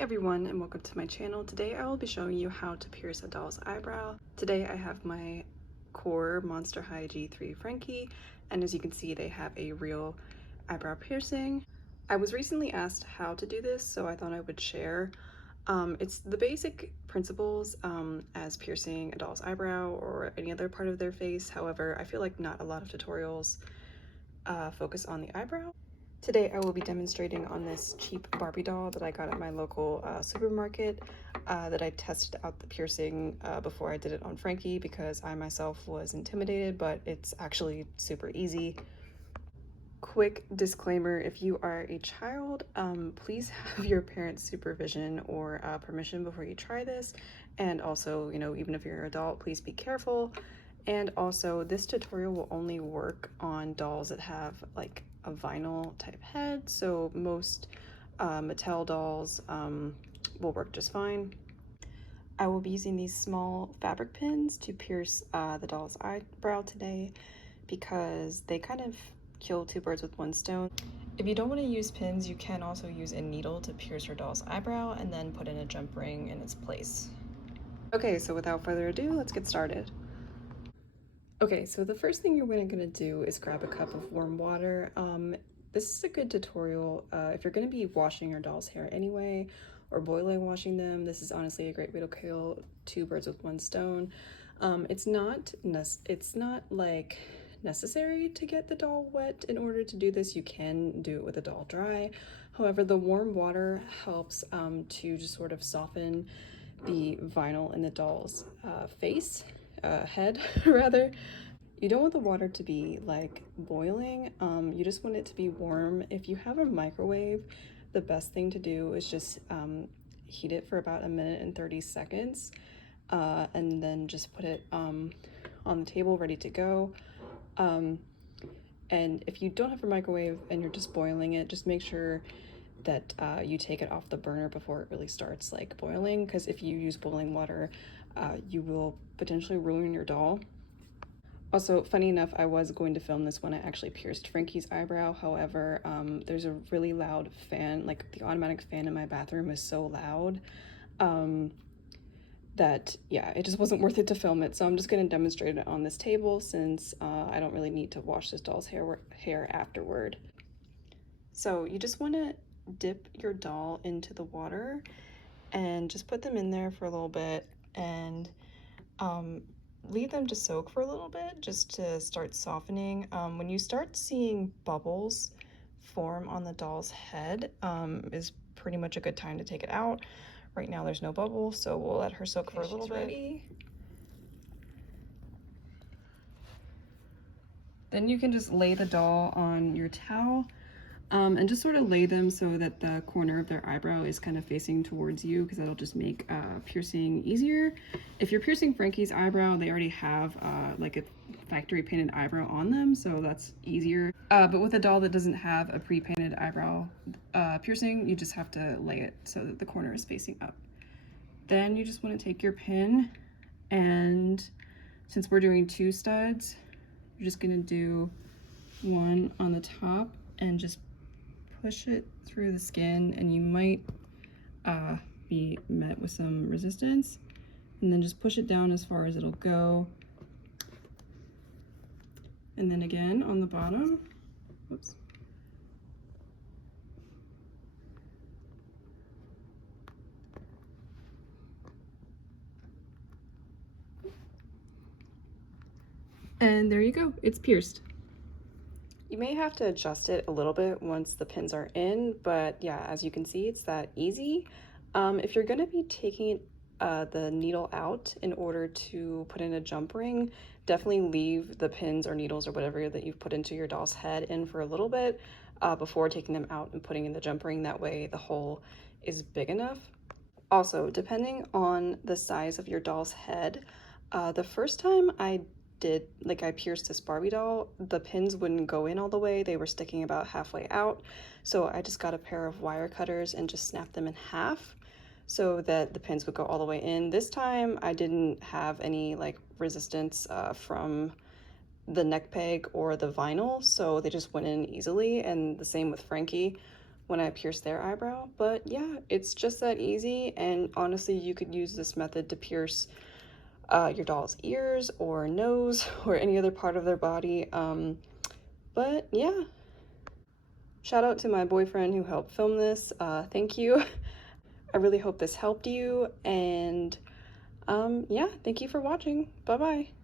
everyone and welcome to my channel. Today I will be showing you how to pierce a doll's eyebrow. Today I have my core Monster High G3 Frankie, and as you can see they have a real eyebrow piercing. I was recently asked how to do this, so I thought I would share. It's the basic principles as piercing a doll's eyebrow or any other part of their face. However, I feel like not a lot of tutorials focus on the eyebrow. Today I will be demonstrating on this cheap Barbie doll that I got at my local supermarket that I tested out the piercing before I did it on Frankie because I myself was intimidated, but it's actually super easy. Quick disclaimer, if you are a child, please have your parents' supervision or permission before you try this. And also, you know, even if you're an adult, please be careful. And also, this tutorial will only work on dolls that have like a vinyl type head, so most Mattel dolls will work just fine. I will be using these small fabric pins to pierce the doll's eyebrow today because they kind of kill two birds with one stone. If you don't want to use pins, you can also use a needle to pierce your doll's eyebrow and then put in a jump ring in its place. Okay, so without further ado, let's get started. Okay, so the first thing you're gonna do is grab a cup of warm water. This is a good tutorial if you're gonna be washing your doll's hair anyway, or boiling washing them. This is honestly a great way to kill two birds with one stone. It's not like necessary to get the doll wet in order to do this. You can do it with the doll dry. However, the warm water helps to just sort of soften the vinyl in the doll's head rather. You don't want the water to be like boiling, you just want it to be warm. If you have a microwave, the best thing to do is just heat it for about 1:30 seconds and then just put it on the table ready to go. And if you don't have a microwave and you're just boiling it, just make sure that you take it off the burner before it really starts like boiling, because if you use boiling water, you will potentially ruin your doll. Also, funny enough, I was going to film this when I actually pierced Frankie's eyebrow. However, there's a really loud fan, like the automatic fan in my bathroom is so loud that, yeah, it just wasn't worth it to film it. So I'm just going to demonstrate it on this table since I don't really need to wash this doll's hair afterward. So you just want to dip your doll into the water and just put them in there for a little bit and leave them to soak for a little bit just to start softening. When you start seeing bubbles form on the doll's head is pretty much a good time to take it out. Right now there's no bubble, so we'll let her soak for a little bit. Ready. Then you can just lay the doll on your towel and just sort of lay them so that the corner of their eyebrow is kind of facing towards you, because that'll just make piercing easier. If you're piercing Frankie's eyebrow, they already have like a factory painted eyebrow on them, so that's easier. But with a doll that doesn't have a pre-painted eyebrow piercing, you just have to lay it so that the corner is facing up. Then you just want to take your pin, and since we're doing 2 studs, you're just going to do one on the top and just push it through the skin, and you might be met with some resistance, and then just push it down as far as it'll go, and then again on the bottom. Whoops. And there you go, it's pierced. You may have to adjust it a little bit once the pins are in, but yeah, as you can see, it's that easy. If you're gonna be taking the needle out in order to put in a jump ring, definitely leave the pins or needles or whatever that you've put into your doll's head in for a little bit before taking them out and putting in the jump ring. That way the hole is big enough. Also, depending on the size of your doll's head, the first time I pierced this Barbie doll, the pins wouldn't go in all the way, they were sticking about halfway out. So I just got a pair of wire cutters and just snapped them in half so that the pins would go all the way in. This time I didn't have any like resistance from the neck peg or the vinyl, so they just went in easily. And the same with Frankie. when I pierce their eyebrow. But yeah, it's just that easy, and honestly, you could use this method to pierce your doll's ears or nose or any other part of their body. But yeah, shout out to my boyfriend who helped film this. Thank you. I really hope this helped you, and yeah, thank you for watching. Bye bye.